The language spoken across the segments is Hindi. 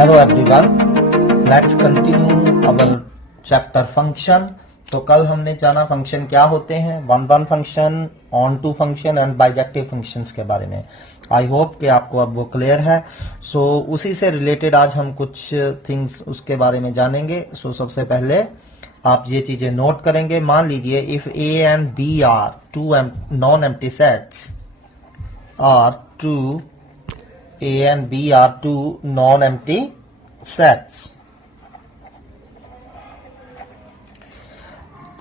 Hello everyone, let's continue our chapter function. तो कल हमने जाना फंक्शन क्या होते हैं, one one function, onto function and bijective functions के बारे में। आई होप कि आपको अब वो क्लियर है। सो उसी से रिलेटेड आज हम कुछ थिंग्स उसके बारे में जानेंगे। सबसे पहले आप ये चीजें नोट करेंगे। मान लीजिए if A and B are two non empty sets are two A and B are two non-empty sets,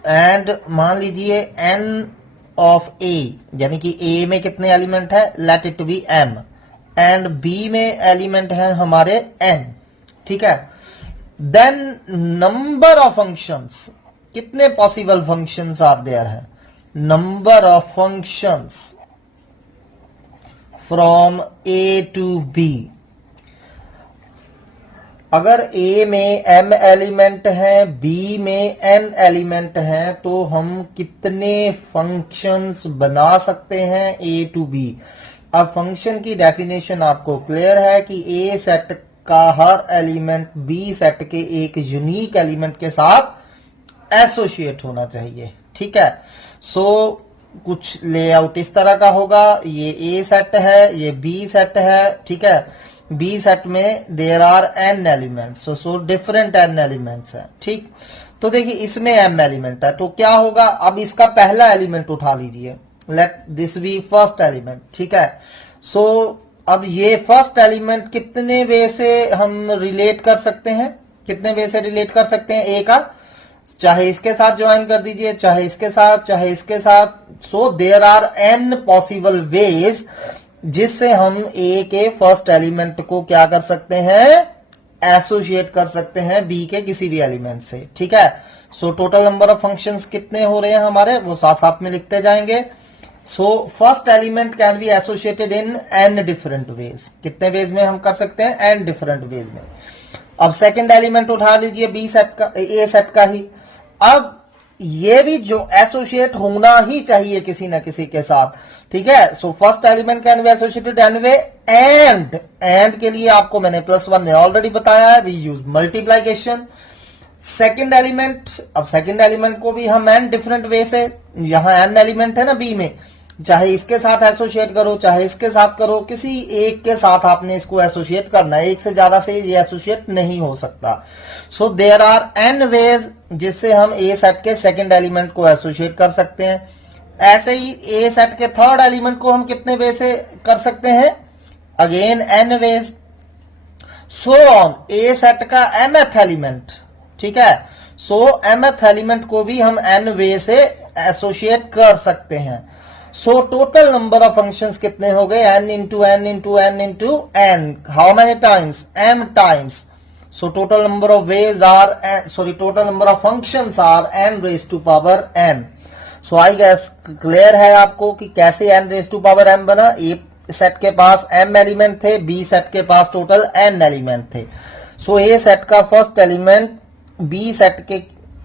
and मान लीजिए n of A, यानी कि A में कितने एलिमेंट है, let it be m, and B में एलिमेंट है हमारे n, ठीक है। then number of functions, कितने पॉसिबल फंक्शंस आर देयर है, number of functions from A to B। अगर A में m एलिमेंट है, B में n एलिमेंट है, तो हम कितने फंक्शंस बना सकते हैं A to B। अब फंक्शन की डेफिनेशन आपको क्लियर है कि A सेट का हर एलिमेंट B सेट के एक यूनिक एलिमेंट के साथ एसोसिएट होना चाहिए, ठीक है। सो कुछ लेआउट इस तरह का होगा, ये ए सेट है, ये बी सेट है, ठीक है। बी सेट में there are n elements, so different n elements है, ठीक। तो देखिए इसमें एम एलिमेंट है, तो क्या होगा, अब इसका पहला एलिमेंट उठा लीजिए, let this be first element, ठीक है। सो अब ये फर्स्ट एलिमेंट कितने वे से हम रिलेट कर सकते हैं, कितने वे से रिलेट कर सकते हैं ए का, चाहे इसके साथ ज्वाइन कर दीजिए, चाहे इसके साथ, चाहे इसके साथ। So there are n possible ways जिससे हम ए के फर्स्ट एलिमेंट को क्या कर सकते हैं, एसोसिएट कर सकते हैं बी के किसी भी एलिमेंट से, ठीक है। सो टोटल नंबर ऑफ फंक्शंस कितने हो रहे हैं हमारे, वो साथ साथ में लिखते जाएंगे। सो first element can be associated in an different ways, कितने वेज में हम कर सकते हैं, एन डिफरेंट वेज में। अब सेकेंड एलिमेंट उठा लीजिए बी सेट का, ए सेट का ही। अब ये भी जो एसोसिएट होना ही चाहिए किसी ना किसी के साथ, ठीक है। So first element can be associated n way, and के लिए आपको मैंने +1 में ऑलरेडी बताया है, we use multiplication. Second element, अब सेकंड एलिमेंट को भी हम एन डिफरेंट वे से, यहां एन एलिमेंट है ना बी में, चाहे इसके साथ एसोसिएट करो, चाहे इसके साथ करो, किसी एक के साथ आपने इसको एसोसिएट करना है, एक से ज्यादा से ये एसोसिएट नहीं हो सकता। So there are n ways जिससे हम ए सेट के सेकंड एलिमेंट को एसोसिएट कर सकते हैं। ऐसे ही ए सेट के थर्ड एलिमेंट को हम कितने वे से कर सकते हैं, again n ways. So on A set का mth एलिमेंट, ठीक है। सो mth एलिमेंट को भी हम एन वे से एसोसिएट कर सकते हैं। So total number of functions कितने हो गए, n into n into n into n, how many times, m times. So total number of ways are, total number of functions are n raise to power n। So I guess clear है आपको कि कैसे n raise to power m बना। ए सेट के पास m एलिमेंट थे, बी सेट के पास टोटल n एलिमेंट थे। सो ए सेट का फर्स्ट एलिमेंट बी सेट के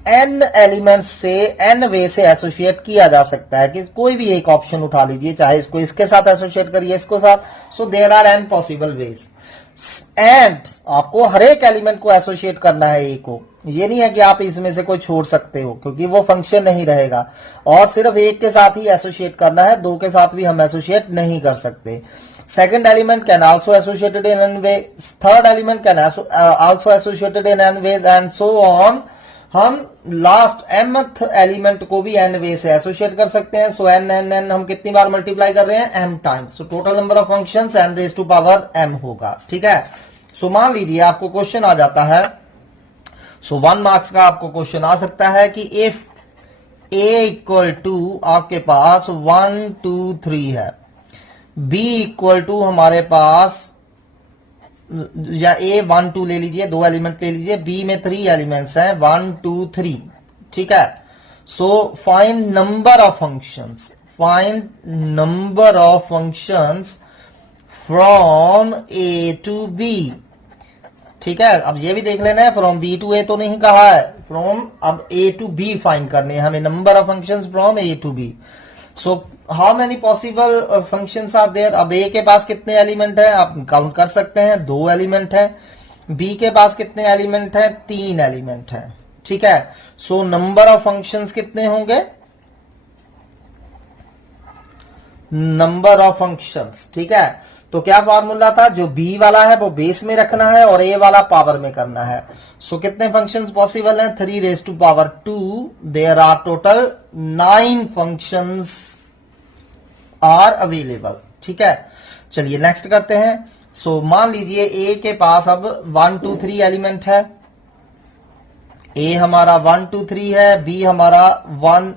n एलिमेंट्स से n वे से एसोसिएट किया जा सकता है, कि कोई भी एक ऑप्शन उठा लीजिए, चाहे इसको इसके साथ एसोसिएट करिए, इसको साथ। So there are n possible ways, and आपको हर एक एलिमेंट को एसोसिएट करना है ए को। ये नहीं है कि आप इसमें से कोई छोड़ सकते हो, क्योंकि वो फंक्शन नहीं रहेगा, और सिर्फ एक के साथ ही एसोसिएट करना है, दो के साथ भी हम एसोसिएट नहीं कर सकते। Second element can also associated in n way, third element can also associated in n ways, and so on। हम लास्ट mth एलिमेंट को भी n वे से एसोसिएट कर सकते हैं। सो n हम कितनी बार मल्टीप्लाई कर रहे हैं, m times. So total number of functions n raise to power m होगा, ठीक है। सो मान लीजिए आपको क्वेश्चन आ जाता है, सो 1 मार्क्स का आपको क्वेश्चन आ सकता है कि इफ a इक्वल टू आपके पास 1 2 3 है, b इक्वल टू हमारे पास, या ए 1 2 ले लीजिए, 2 एलिमेंट ले लीजिए, बी में 3 एलिमेंट्स हैं, 1 2 3, ठीक है। So find number of functions, find number of functions from A to B, ठीक है। अब ये भी देख लेना है, फ्रॉम बी टू ए तो नहीं कहा है, फ्रॉम अब ए टू बी फाइंड करने हैं हमें, number of functions from A to B. So how many possible functions are there. अब ए के पास कितने एलिमेंट है आप काउंट कर सकते हैं, 2 एलिमेंट है। बी के पास कितने एलिमेंट हैं? 3 एलिमेंट हैं, ठीक है। सो नंबर ऑफ फंक्शंस कितने होंगे? नंबर ऑफ फंक्शंस, ठीक है। तो क्या फॉर्मूला था? जो बी वाला है वो बेस में रखना है और ए वाला पावर में करना है। सो कितने फंक्शंस पॉसिबल हैं? 3 raise to power 2। There are total 9 functions are available, ठीक है। चलिए नेक्स्ट करते हैं। सो मान लीजिए ए के पास अब 1 2 3 एलिमेंट है। ए हमारा 1 2 3 है, बी हमारा 1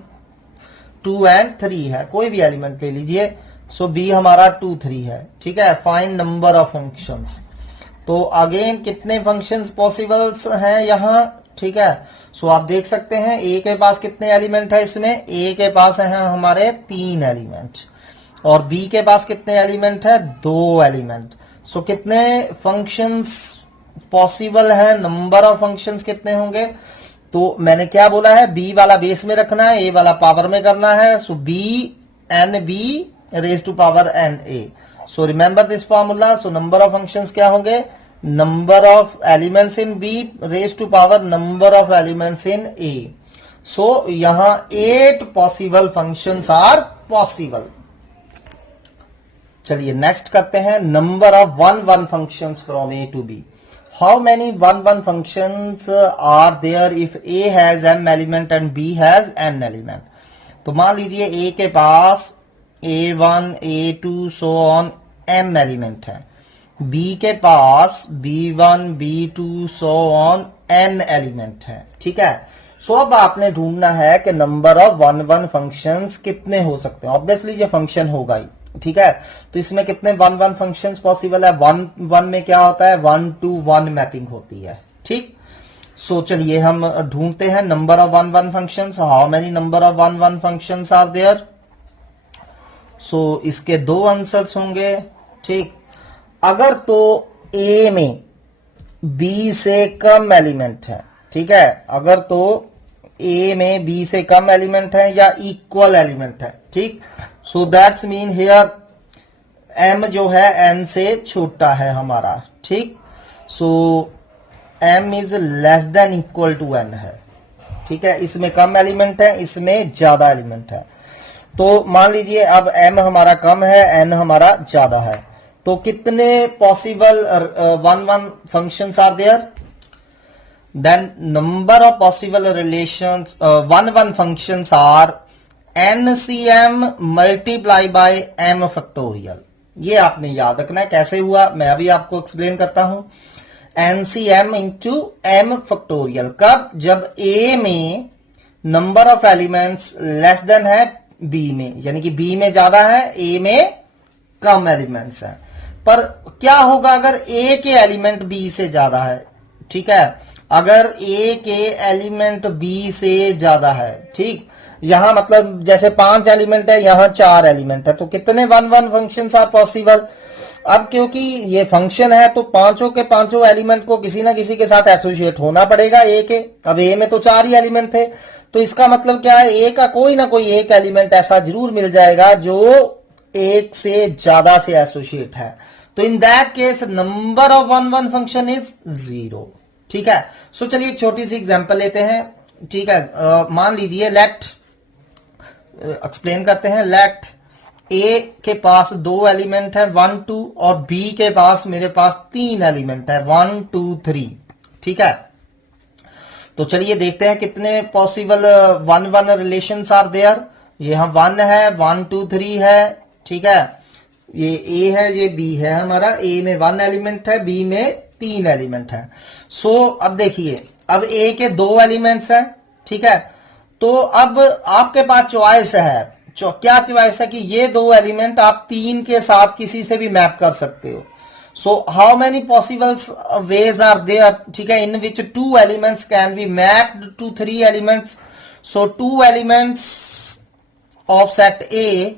2 एंड 3 है, कोई भी एलिमेंट ले लीजिए। सो बी हमारा 2 3 है, ठीक है। Find number of functions. तो अगेन कितने फंक्शंस पॉसिबल्स हैं यहां, ठीक है। सो आप देख सकते हैं ए के पास कितने एलिमेंट है इसमें? ए के पास है हमारे 3 एलिमेंट और बी के पास कितने एलिमेंट है? 2 एलिमेंट। सो कितने फंक्शंस पॉसिबल है? नंबर ऑफ फंक्शंस कितने होंगे? तो मैंने क्या बोला है? बी वाला बेस में रखना है, ए वाला पावर में करना है। So B N B raise to power N A. So remember this formula. So number of functions क्या होंगे? Number of elements in B raise to power number of elements in A. So यहां 8 पॉसिबल फंक्शंस आर पॉसिबल। चलिए नेक्स्ट करते हैं। Number of 1 1 functions from A to B. How many 1 1 functions are there if A has m element and b has n element? तो मान लीजिए ए के पास a1 a2 so on m element है, बी के पास b1 b2 so on n element है, ठीक है। सो अब आपने ढूंढना है कि नंबर ऑफ 1 1 फंक्शंस कितने हो सकते हैं। ऑब्वियसली ये फंक्शन होगा ही, ठीक है। तो इसमें कितने 1 1 फंक्शंस पॉसिबल है? 1 1 में क्या होता है? 1 to 1 मैपिंग होती है, ठीक। सो चलिए हम ढूंढते हैं number of 1 1 functions. How many number of 1 1 functions are there? So इसके 2 आंसर्स होंगे, ठीक। अगर तो ए में बी से कम एलिमेंट है, ठीक है, अगर तो ए में बी से कम एलिमेंट है या इक्वल एलिमेंट है, ठीक। So that's mean here M जो है एन से छोटा है हमारा, ठीक। So M is less than equal to N है, ठीक है। इसमें कम एलिमेंट है, इसमें ज्यादा एलिमेंट है। तो मान लीजिए अब m हमारा कम है, n हमारा ज्यादा है, तो कितने possible 1 1 functions are there? Then number of possible relations 1 1 functions are NCM multiply by m factorial. ये आपने याद रखना है। कैसे हुआ मैं अभी आपको एक्सप्लेन करता हूं। NCM इंटू m फैक्टोरियल कब? जब a में number of elements less than है b में, यानी कि b में ज्यादा है, a में कम एलिमेंट्स हैं। पर क्या होगा अगर a के एलिमेंट b से ज्यादा है, ठीक है। अगर a के एलिमेंट b से ज्यादा है, ठीक, यहां मतलब जैसे 5 एलिमेंट है, यहां 4 एलिमेंट है, तो कितने 1 1 फंक्शंस आर पॉसिबल? अब क्योंकि ये फंक्शन है तो पांचों के पांचों एलिमेंट को किसी ना किसी के साथ एसोसिएट होना पड़ेगा ए के। अब ए में तो 4 ही एलिमेंट थे, तो इसका मतलब क्या है? ए का कोई ना कोई एक एलिमेंट ऐसा जरूर मिल जाएगा जो एक से ज्यादा से एसोसिएट है। तो in that case number of 1 1 function is 0, ठीक है। सो चलिए एक छोटी सी एग्जांपल लेते हैं, ठीक है। मान लीजिए लेट एक्सप्लेन करते हैं। लेट ए के पास 2 एलिमेंट है 1 2 और बी के पास मेरे पास 3 एलिमेंट है 1 2 3, ठीक है। तो चलिए देखते हैं कितने पॉसिबल 1 1 रिलेशंस आर देयर। यहां 1 है, 1 2 3 है, ठीक है। ये ए है, ये बी है हमारा। ए में 1 एलिमेंट है, बी में 3 एलिमेंट है। सो अब देखिए, अब ए के 2 एलिमेंट्स है, ठीक है। तो अब आपके पास चॉइस है। क्या चॉइस है कि ये 2 एलिमेंट आप 3 के साथ किसी से भी मैप कर सकते हो। So how many possible ways are there, ठीक है, in which 2 elements can be mapped to 3 elements. So 2 elements of set A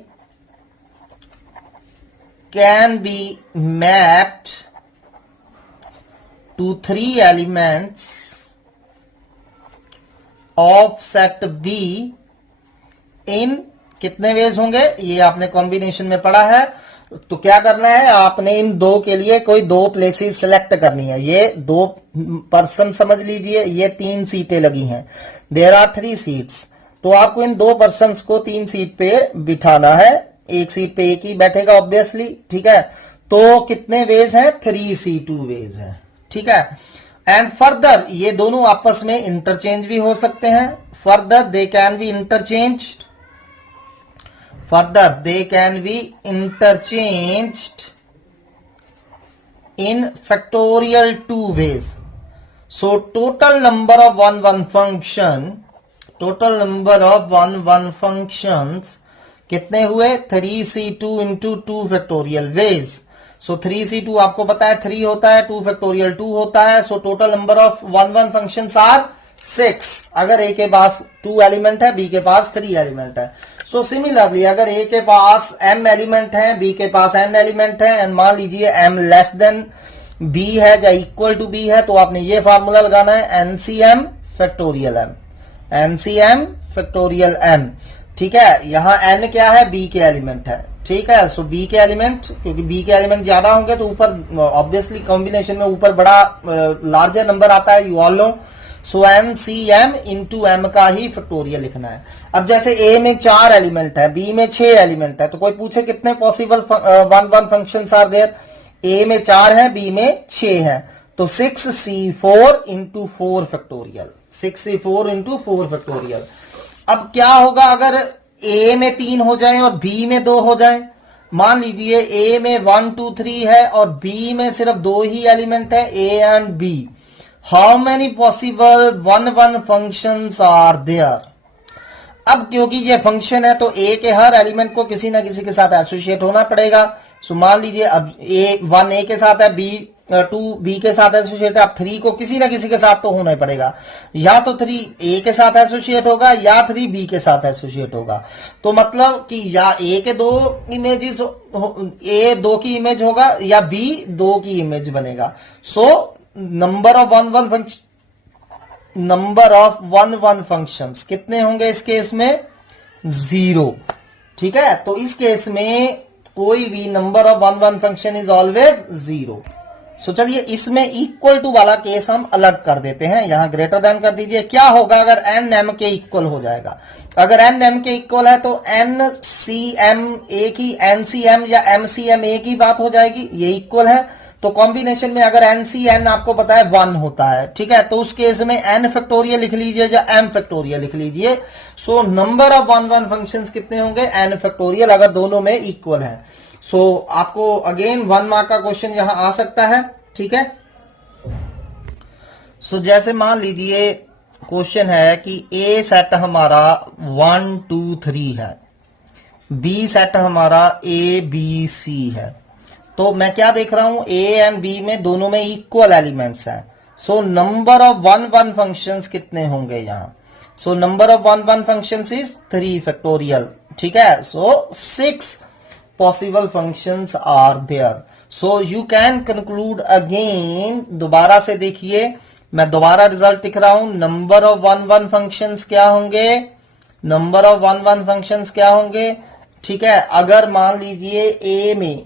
can be mapped to 3 elements of set B in कितने वेज होंगे? ये आपने कॉम्बिनेशन में पढ़ा है। तो क्या करना है, आपने इन दो के लिए कोई दो प्लेसेस सिलेक्ट करनी है। ये दो पर्सन समझ लीजिए, ये 3 सीटें लगी हैं, देयर आर 3 सीट्स। तो आपको इन दो पर्सन को 3 सीट पे बिठाना है, एक सीट पे एक ही बैठेगा ऑब्वियसली, ठीक है। तो कितने वेज हैं, 3C2 वेज है, ठीक है। एंड फर्दर ये दोनों आपस में इंटरचेंज भी हो सकते हैं, further they can be interchanged, further they can be interchanged in factorial 2 ways. So total number of 1 functions कितने हुए, 3C2 into 2 factorial ways. So 3C2 आपको पता है 3 होता है, 2 factorial 2 होता है. So total number of 1 functions are 6. अगर A के पास 2 एलिमेंट है, B के पास 3 एलिमेंट है. सो सिमिलरली अगर A के पास m एलिमेंट है, B के पास n एलिमेंट है, एंड मान लीजिए m लेस देन B है या इक्वल टू B है, तो आपने ये फार्मूला लगाना है NCM factorial m, NCM factorial m, ठीक है। यहां n क्या है, B के एलिमेंट है, ठीक है। सो B के एलिमेंट, क्योंकि B के एलिमेंट ज्यादा होंगे तो ऊपर ऑब्वियसली कॉम्बिनेशन में ऊपर बड़ा लार्जर नंबर आता है, you all know. So NCM into m का ही फैक्टोरियल लिखना है। अब जैसे A में 4 एलिमेंट है, B में 6 एलिमेंट है, तो कोई पूछे कितने possible 1 functions are there, A में 4 है, B में 6 है, तो 6C4 into 4 factorial, 6C4 into 4 factorial. अब क्या होगा अगर A में 3 हो जाए और B में 2 हो जाए, मान लीजिए A में 1 2 3 है और B में सिर्फ 2 ही एलिमेंट है, A and B, how many possible 1 functions are there. अब क्योंकि ये फंक्शन है तो A के हर एलिमेंट को किसी ना किसी के साथ एसोसिएट होना पड़ेगा। सो मान लीजिए अब A1 A के साथ है, B2 B के साथ एसोसिएट है, अब 3 को किसी ना किसी के साथ तो होना ही पड़ेगा, या तो 3 A के साथ एसोसिएट होगा या 3 B के साथ एसोसिएट होगा। तो मतलब कि या A के 2 इमेजेस, A 2 की इमेज होगा या B 2 की इमेज बनेगा। सो नंबर ऑफ 1 फंक्शंस कितने होंगे इस केस में, 0, ठीक है। तो इस केस में कोई भी number of 1 function is always 0। सो चलिए इसमें इक्वल टू वाला केस हम अलग कर देते हैं, यहां ग्रेटर देन कर दीजिए। क्या होगा अगर n m के इक्वल हो जाएगा, अगर n m के इक्वल है तो NCM एक ही, NCM या MCM एक ही बात हो जाएगी, ये इक्वल है। तो कॉम्बिनेशन में अगर NCN आपको पता है 1 होता है, ठीक है, तो उस केस में n फैक्टोरियल लिख लीजिए या m फैक्टोरियल लिख लीजिए। सो नंबर ऑफ 1 फंक्शंस कितने होंगे, n फैक्टोरियल, अगर दोनों में इक्वल है। सो आपको अगेन 1 मार्क का क्वेश्चन यहां आ सकता है, ठीक है। सो जैसे मान लीजिए क्वेश्चन है कि A सेट हमारा 1 2 3 है, B सेट हमारा ABC है, तो मैं क्या देख रहा हूं, A एंड B में दोनों में इक्वल एलिमेंट्स हैं। सो नंबर ऑफ 1 फंक्शंस कितने होंगे यहां, so number of 1 functions is 3 factorial, ठीक है। So 6 possible functions are there. So you can conclude again, दोबारा से देखिए, मैं दोबारा रिजल्ट लिख रहा हूं, नंबर ऑफ 1 फंक्शंस क्या होंगे, नंबर ऑफ 1 फंक्शंस क्या होंगे, ठीक है। अगर मान लीजिए A में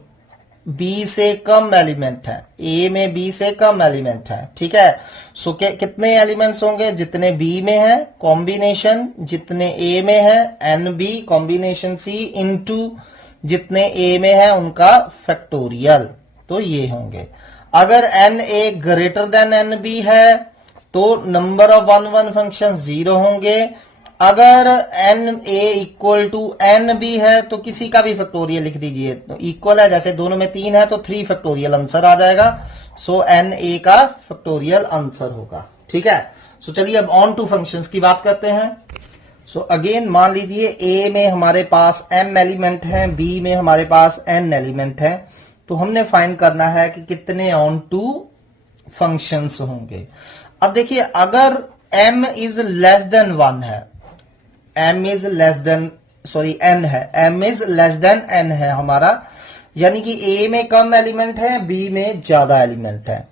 B से कम एलिमेंट है, A में B से कम एलिमेंट है, ठीक है। सो कितने एलिमेंट्स होंगे, जितने B में है कॉम्बिनेशन, जितने A में है NB कॉम्बिनेशन C इनटू जितने A में है उनका फैक्टोरियल, तो ये होंगे। अगर NA ग्रेटर देन NB है तो नंबर ऑफ 1 फंक्शन 0 होंगे। अगर NA इक्वल टू NB है तो किसी का भी फैक्टोरियल लिख दीजिए, तो इक्वल है, जैसे दोनों में 3 है तो 3 फैक्टोरियल आंसर आ जाएगा। सो NA का फैक्टोरियल आंसर होगा, ठीक है। सो चलिए अब ऑन टू फंक्शंस की बात करते हैं। सो अगेन मान लीजिए A में हमारे पास m एलिमेंट है, B में हमारे पास n एलिमेंट है, तो हमने फाइंड करना है कि कितने ऑन टू फंक्शंस होंगे। अब देखिए अगर m इज लेस देन 1 है, m is less then n है, m is less then n है हमारा, यानी कि A में कम एलिमेंट है, B में ज्यादा एलिमेंट है।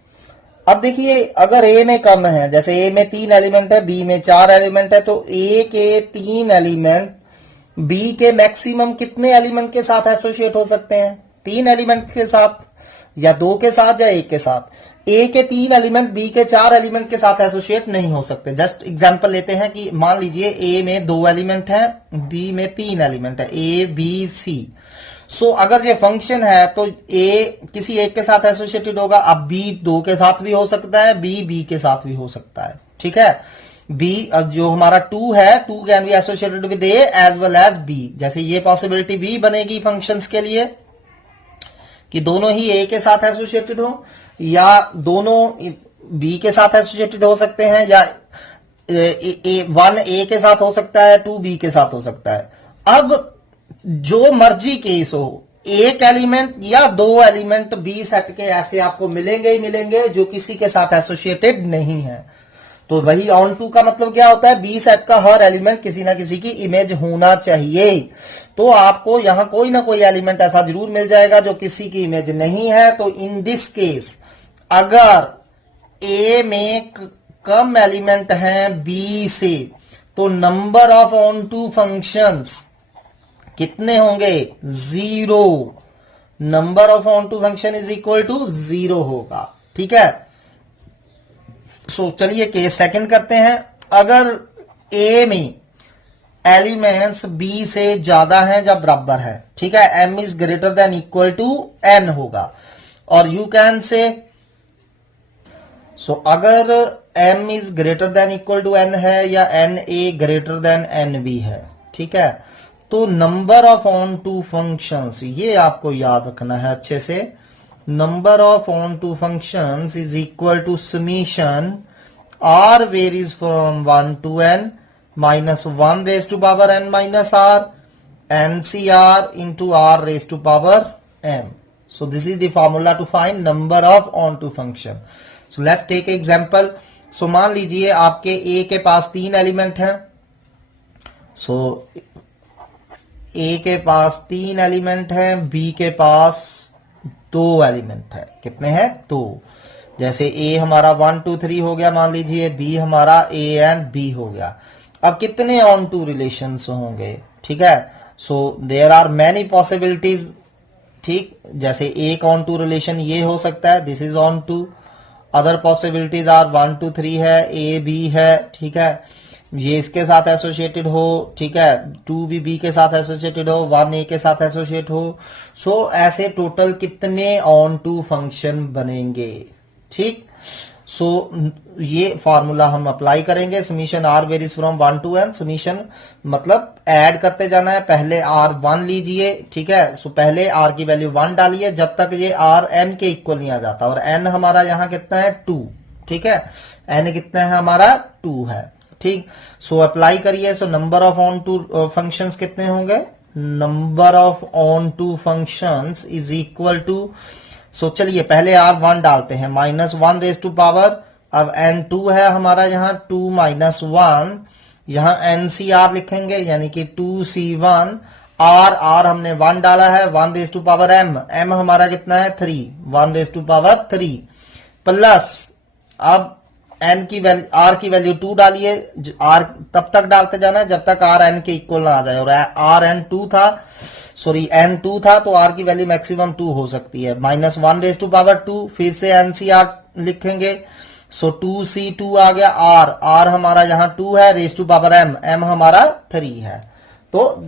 अब देखिए अगर A में कम है, जैसे A में 3 एलिमेंट है, B में 4 एलिमेंट है, तो A के 3 एलिमेंट B के मैक्सिमम कितने एलिमेंट के साथ एसोसिएट हो सकते हैं, 3 एलिमेंट के साथ, या 2 के साथ, या 1 के साथ। ए के 3 एलिमेंट बी के 4 एलिमेंट के साथ एसोसिएट नहीं हो सकते। जस्ट एग्जांपल लेते हैं कि मान लीजिए ए में 2 एलिमेंट है, बी में 3 एलिमेंट है, ए बी सी। सो अगर ये फंक्शन है तो ए किसी एक के साथ एसोसिएटेड होगा। अब बी 2 के साथ भी हो सकता है, बी के साथ भी हो सकता है, ठीक है। बी जो हमारा 2 है, 2 can be associated with A as well as B. जैसे ये पॉसिबिलिटी भी बनेगी फंक्शंस के लिए कि दोनों ही ए के साथ एसोसिएटेड हो, या दोनों बी के साथ एसोसिएटेड हो सकते हैं, या 1 ए के साथ हो सकता है, 2 बी के साथ हो सकता है। अब जो मर्जी केस हो, एक एलिमेंट या 2 एलिमेंट बी सेट के ऐसे आपको मिलेंगे ही मिलेंगे जो किसी के साथ एसोसिएटेड नहीं है। तो वही ऑन टू का मतलब क्या होता है, बी सेट का हर एलिमेंट किसी ना किसी की इमेज होना चाहिए। तो आपको यहां कोई ना कोई एलिमेंट ऐसा जरूर मिल जाएगा जो किसी की इमेज नहीं है। तो इन दिस केस अगर ए में कम एलिमेंट हैं बी से, तो number of onto functions कितने होंगे, 0। Number of onto function is equal to 0 होगा, ठीक है। सो चलिए केस सेकंड करते हैं। अगर ए में एलिमेंट्स बी से ज्यादा हैं या बराबर है, ठीक है, m is greater than equal to n होगा। और यू कैन से, सो अगर m is greater than equal to N है या n A greater than n B है, ठीक है, तो number of onto functions, ये आपको याद रखना है अच्छे से। Number of onto functions is equal to summation r varies from 1 to n minus 1 raised to power n minus r ncr into r raised to power m. So this is the formula to find number of onto function. So let's take an example. So मान लीजिए आपके a के पास 3 एलिमेंट हैं। So a के पास 3 एलिमेंट हैं, b के पास 2 एलिमेंट है। कितने हैं, 2। जैसे a हमारा 1 2 3 हो गया मान लीजिए, b हमारा a एंड b हो गया। अब कितने ऑन टू रिलेशंस होंगे, ठीक है। So there are many possibilities, ठीक। जैसे एक ऑन टू रिलेशन ये हो सकता है, this is onto. Other possibilities are 1 2 3 है, ए बी है, ठीक है, ये इसके साथ एसोसिएटेड हो, ठीक है, 2 भी बी के साथ एसोसिएटेड हो, 1 ए के साथ एसोसिएट हो। सो ऐसे टोटल कितने ऑन टू फंक्शन बनेंगे, ठीक। सो ये फॉर्मूला हम अप्लाई करेंगे। Summation r varies from 1 to n। Summation मतलब ऐड करते जाना है। पहले आर 1 लीजिए, ठीक है। सो पहले आर की वैल्यू 1 डालिए जब तक ये आर एन के इक्वल नहीं आ जाता। और एन हमारा यहां कितना है, 2, ठीक है। एन कितना है हमारा, 2 है, ठीक। सो अप्लाई करिए। So number of onto functions कितने होंगे, number of onto functions is equal to, so चलिए पहले आर 1 डालते हैं, -1 रेज टू पावर, अब एन 2 है हमारा यहाँ, 2 - 1, यहाँ NCR लिखेंगे यानी कि 2C1। आर हमने 1 डाला है, 1 raise to power m, m हमारा कितना है 3, 1 रेज टू पावर 3 प्लस, अब n की वैल्यू, r की वैल्यू 2 डालिए। r तब तक डालते जाना है जब तक r n के इक्वल ना आ जाए। और r n 2 था, सॉरी n 2 था, तो r की वैल्यू मैक्सिमम 2 हो सकती है। -1 रेज टू पावर 2, फिर से NCR लिखेंगे। सो 2C2 आ गया। r हमारा यहाँ 2 है, raise to power m, m हमारा 3 है। तो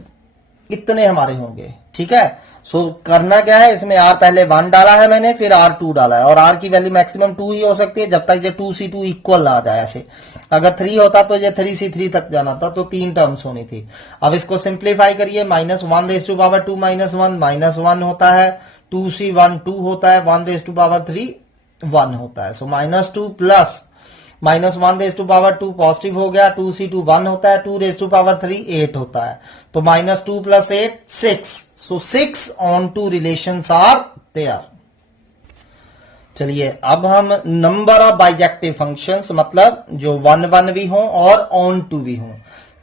इतने हमारे होंगे, ठीक है। सो करना क्या है, इसमें r पहले 1 डाला है मैंने, फिर r 2 डाला है। और r की वैल्यू मैक्सिमम 2 ही हो सकती है जब तक ये 2C2 इक्वल आ जाए। ऐसे अगर 3 होता तो ये 3C3 तक जाना था, तो 3 टर्म्स होनी थी। अब इसको सिंप्लीफाई करिए, -1 रेज टू पावर 2 -1 -1 होता है, 2C1 2 होता है, 1 रेज टू पावर 3 1 होता है। So -2 plus -1 raise to power 2 positive हो गया, 2C2 1 होता है, 2 रेज टू पावर 3 8 होता है। तो -2 + 8 6। So 6 onto relations are there. चलिए अब हम नंबर ऑफ बाइजेक्टिव फंक्शंस, मतलब जो 1 1 भी हों और ऑन टू भी हों,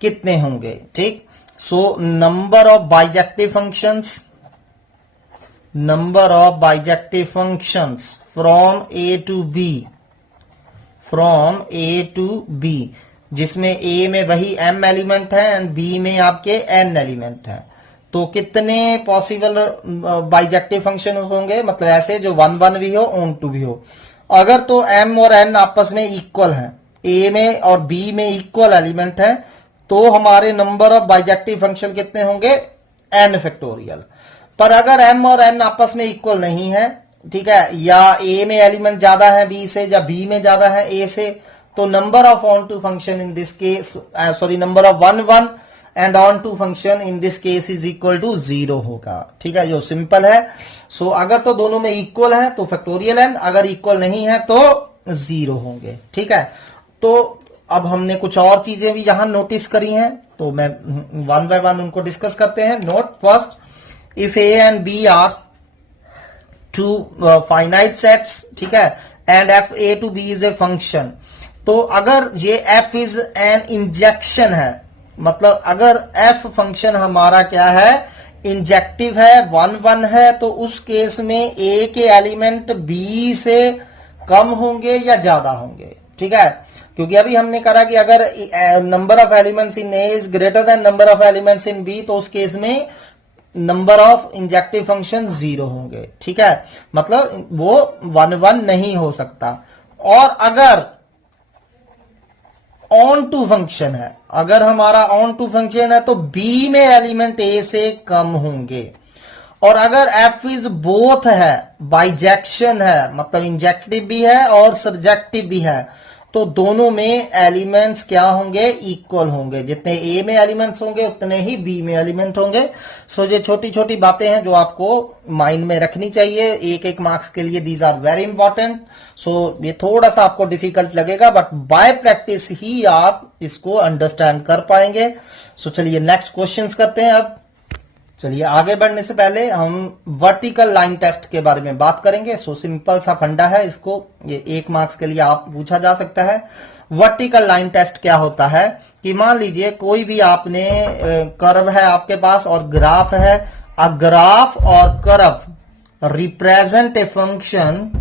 कितने होंगे, ठीक। So number of bijective functions, number of bijective functions from A to B, from A to B, जिसमें ए में वही m एलिमेंट है एंड बी में आपके n एलिमेंट है। तो कितने पॉसिबल बाइजेक्टिव फंक्शन होंगे, मतलब ऐसे जो 1 1 भी हो, ऑन टू भी हो। अगर तो m और n आपस में इक्वल है, a में और b में इक्वल एलिमेंट है, तो हमारे नंबर ऑफ बाइजेक्टिव फंक्शन कितने होंगे, n फैक्टोरियल। पर अगर m और n आपस में इक्वल नहीं है, ठीक है, या a में एलिमेंट ज्यादा है b से, या b में ज्यादा है a से, तो number of onto function in this case, sorry, number of 1 1 and onto function in this case is equal to 0 होगा। ठीक है, जो सिंपल है। सो अगर तो दोनों में इक्वल है तो फैक्टोरियल n, अगर इक्वल नहीं है तो 0 होंगे। ठीक है, तो अब हमने कुछ और चीजें भी यहां नोटिस करी हैं, तो मैं 1 बाय 1 उनको डिस्कस करते हैं। Note first, if a and b are two finite sets, ठीक है, and f a to b is a function, तो अगर ये f इज एन इंजेक्शन है, मतलब अगर f फंक्शन हमारा क्या है, इंजेक्टिव है, 1 1 है, तो उस केस में a के एलिमेंट b से कम होंगे या ज्यादा होंगे। ठीक है, क्योंकि अभी हमने कहा कि अगर number of elements in a is greater then number of elements in b, तो उस केस में नंबर ऑफ इंजेक्टिव फंक्शन 0 होंगे। ठीक है, मतलब वो 1 1 नहीं हो सकता। और अगर ऑन टू फंक्शन है, अगर हमारा ऑन टू फंक्शन है, तो b में एलिमेंट a से कम होंगे। और अगर f इज बोथ है, बाइजेक्शन है, मतलब इंजेक्टिव भी है और सर्जेक्टिव भी है, तो दोनों में एलिमेंट्स क्या होंगे, इक्वल होंगे। जितने a में एलिमेंट्स होंगे उतने ही b में एलिमेंट होंगे। सो ये छोटी छोटी बातें हैं जो आपको माइंड में रखनी चाहिए, एक एक मार्क्स के लिए। These are very important. So ये थोड़ा सा आपको डिफिकल्ट लगेगा, बट बाय प्रैक्टिस ही आप इसको अंडरस्टैंड कर पाएंगे। सो चलिए नेक्स्ट क्वेश्चंस करते हैं। अब चलिए आगे बढ़ने से पहले हम वर्टिकल लाइन टेस्ट के बारे में बात करेंगे। सो सिंपल सा फंडा है, इसको ये 1 मार्क्स के लिए आप पूछा जा सकता है। वर्टिकल लाइन टेस्ट क्या होता है कि मान लीजिए कोई भी आपने कर्व है आपके पास और ग्राफ है, अ ग्राफ और curve represent a function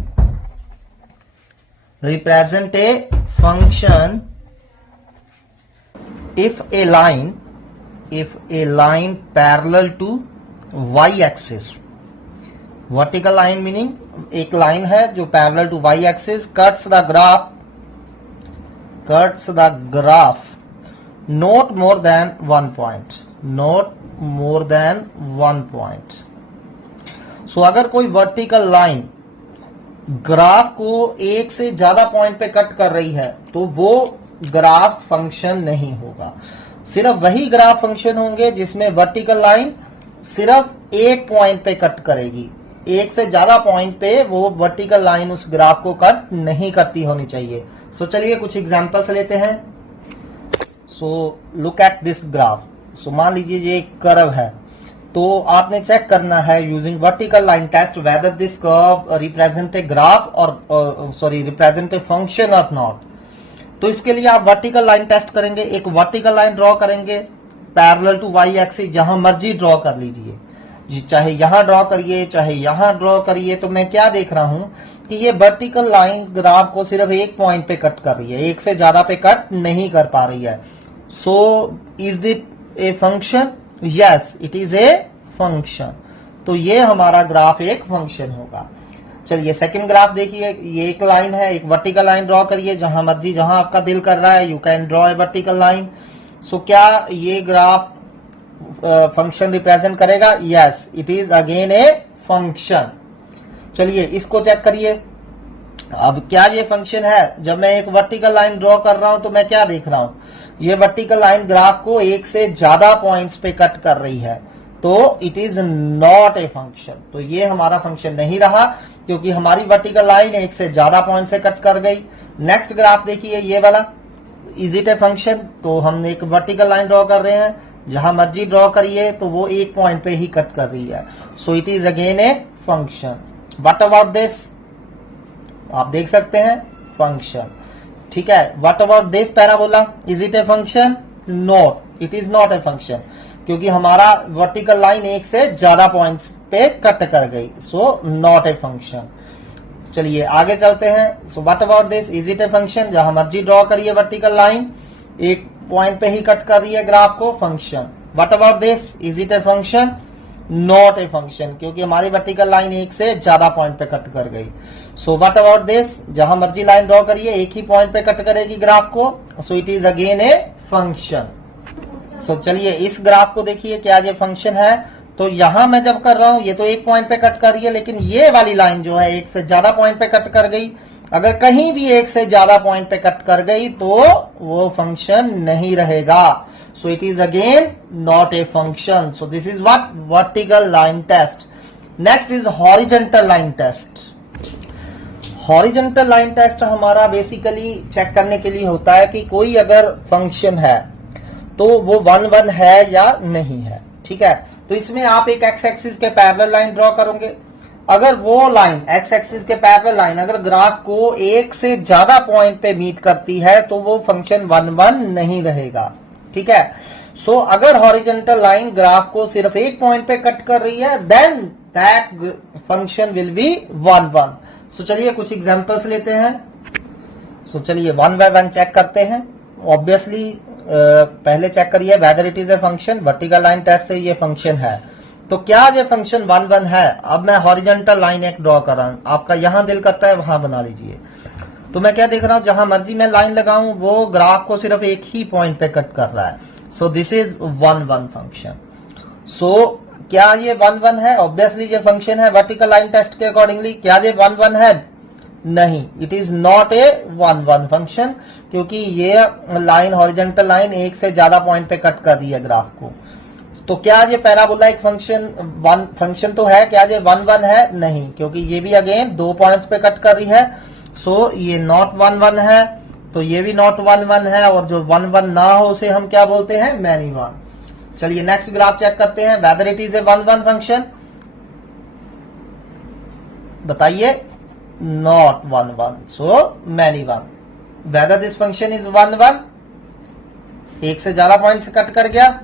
if a line parallel to y-axis, vertical line meaning एक लाइन है जो parallel to y-axis cuts the graph not more than 1 point, so अगर कोई वर्टिकल लाइन ग्राफ को एक से ज्यादा पॉइंट पे कट कर रही है तो वो ग्राफ फंक्शन नहीं होगा। सिर्फ वही ग्राफ फंक्शन होंगे जिसमें वर्टिकल लाइन सिर्फ एक पॉइंट पे कट करेगी, एक से ज्यादा पॉइंट पे वो वर्टिकल लाइन उस ग्राफ को कट नहीं करती होनी चाहिए। सो चलिए कुछ एग्जांपल्स लेते हैं। So look at this graph. So मान लीजिए ये एक कर्व है, तो आपने चेक करना है using vertical line test whether this curve represent a graph और रिप्रेजेंट ए फंक्शन और नॉट। तो इसके लिए आप वर्टिकल लाइन टेस्ट करेंगे, एक वर्टिकल लाइन ड्रॉ करेंगे पैरेलल टू वाई एक्सिस, जहां मर्जी ड्रॉ कर लीजिए, चाहे यहां ड्रॉ करिए चाहे यहां ड्रॉ करिए। तो मैं क्या देख रहा हूं कि ये वर्टिकल लाइन ग्राफ को सिर्फ एक पॉइंट पे कट कर रही है, एक से ज्यादा पे कट नहीं कर पा रही है। So is it a function? Yes, it is a function. तो ये हमारा ग्राफ एक फंक्शन होगा। चलिए सेकंड ग्राफ देखिए, ये एक लाइन है, एक वर्टिकल लाइन ड्रॉ करिए जहां मर्जी, जहां आपका दिल कर रहा है, you can draw a vertical line. So क्या ये ग्राफ फंक्शन रिप्रेजेंट करेगा? Yes, it is again a function. चलिए इसको चेक करिए। अब क्या ये फंक्शन है? जब मैं एक वर्टिकल लाइन ड्रॉ कर रहा हूं तो मैं क्या देख रहा हूं, ये वर्टिकल लाइन ग्राफ को एक से ज्यादा पॉइंट्स पे कट कर रही है, तो it is not A function. तो ये हमारा फंक्शन नहीं रहा क्योंकि हमारी वर्टिकल लाइन एक से ज्यादा पॉइंट से कट कर गई। नेक्स्ट ग्राफ देखिए ये वाला, इज इट ए फंक्शन? तो हम एक वर्टिकल लाइन ड्रॉ कर रहे हैं, जहां मर्जी ड्रॉ करिए तो वो एक पॉइंट पे ही कट कर रही है, सो it is again a function. What about this? आप देख सकते हैं फंक्शन। ठीक है, what about this parabola? Is it a function? Not, it is not a function, क्योंकि हमारा वर्टिकल लाइन एक से ज्यादा पॉइंट्स पे कट कर गई, सो नॉट ए फंक्शन। चलिए आगे चलते हैं। So what about this? Is it a function? जहां मर्जी ड्रॉ करिए वर्टिकल लाइन, एक पॉइंट पे ही कट कर रही है ग्राफ को, function. What about this, is it a function? Not a function, क्योंकि हमारी वर्टिकल लाइन एक से ज्यादा पॉइंट पे कट कर गई। सो व्हाट अबाउट दिस, जहां मर्जी लाइन ड्रॉ करिए एक ही पॉइंट पे कट करेगी ग्राफ को, so it is again a function. So चलिए इस ग्राफ को देखिए, क्या ये फंक्शन है? तो यहां मैं जब कर रहा हूं ये तो एक पॉइंट पे कट कर रही है, लेकिन ये वाली लाइन जो है एक से ज्यादा पॉइंट पे कट कर गई। अगर कहीं भी एक से ज्यादा पॉइंट पे कट कर गई तो वो फंक्शन नहीं रहेगा। So it is again not a function. So this is what vertical line test. Next is horizontal line test. Horizontal line test हमारा बेसिकली चेक करने के लिए होता है कि कोई अगर फंक्शन है तो वो 1 1 है या नहीं है। ठीक है, तो इसमें आप एक एक्स एक्सिस के पैरेलल लाइन ड्रॉ करोगे। अगर वो लाइन एक्स एक्सिस के पैरेलल लाइन अगर ग्राफ को एक से ज्यादा पॉइंट पे मीट करती है तो वो फंक्शन 1 1 नहीं रहेगा। ठीक है, सो अगर हॉरिजॉन्टल लाइन ग्राफ को सिर्फ एक पॉइंट पे कट कर रही है then that function will be 1 1। So चलिए कुछ एग्जांपल्स लेते हैं। सो चलिए 1 बाय 1 चेक करते हैं। ऑब्वियसली पहले चेक करिए whether it is a function. Vertical line test से ये फंक्शन है, तो क्या ये फंक्शन 1 1 है? अब मैं हॉरिजॉन्टल लाइन एक ड्रॉ कर रहा हूं, आपका यहां दिल करता है वहां बना लीजिए। तो मैं क्या देख रहा हूं, जहां मर्जी मैं लाइन लगाऊं वो ग्राफ को सिर्फ एक ही पॉइंट पे कट कर रहा है। So this is 1 1 function. So क्या ये 1 1 है? ऑब्वियसली ये फंक्शन है वर्टिकल लाइन टेस्ट के अकॉर्डिंगली। क्या ये 1 1 है? नहीं, it is not a 1 1 function, क्योंकि ये लाइन हॉरिजॉन्टल लाइन एक से ज्यादा पॉइंट पे कट कर रही है ग्राफ को। तो क्या ये पैराबोलाइक फंक्शन तो है, क्या ये 1 1 है? नहीं, क्योंकि ये भी अगेन 2 पॉइंट्स पे कट कर रही है। सो ये नॉट 1 1 है, तो ये भी नॉट 1 1 है, और जो 1 1 ना हो उसे हम क्या बोलते हैं? Many one. चलिए नेक्स्ट ग्राफ चेक करते हैं। Whether it is a 1 1 function, बताइए। Not 1 1, so many one. Whether this function is 1 1, एक से ज्यादा पॉइंट से कट कर गया,